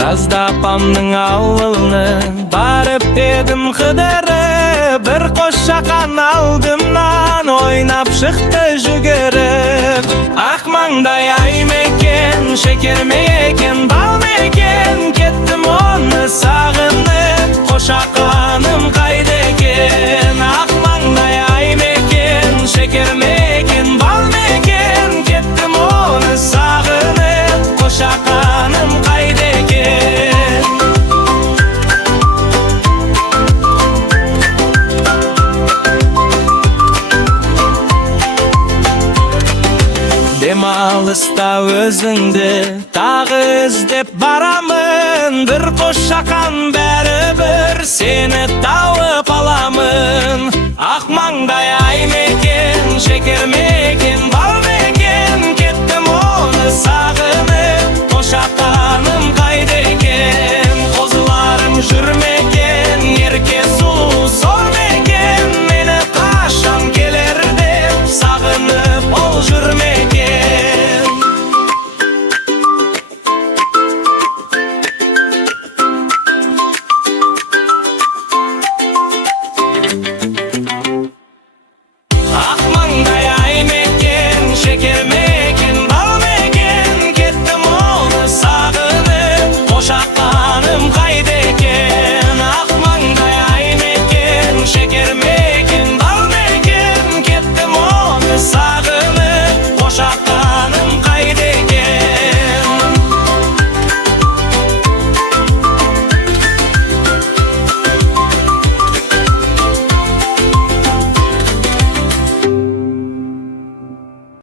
Жазда апамның ауылына барып едім қыдырып, бір қос шақан алдымнан ойнап шықты жүгіріп. Ақ маңдай ай мекен, шекер мекен, бал мекен, кеттім оны сағынып, қошақаным қайда екен. Ақ маңдай ай мекен, шекер мекен, бал мекен, кеттім оны сағынып, қошақаным қайда екен. Демалыста өзіңді тағы іздеп барамын, бір қос шақан бәрібір сені тауып аламын. Ақ маңдай ай мекен, шекер мекен,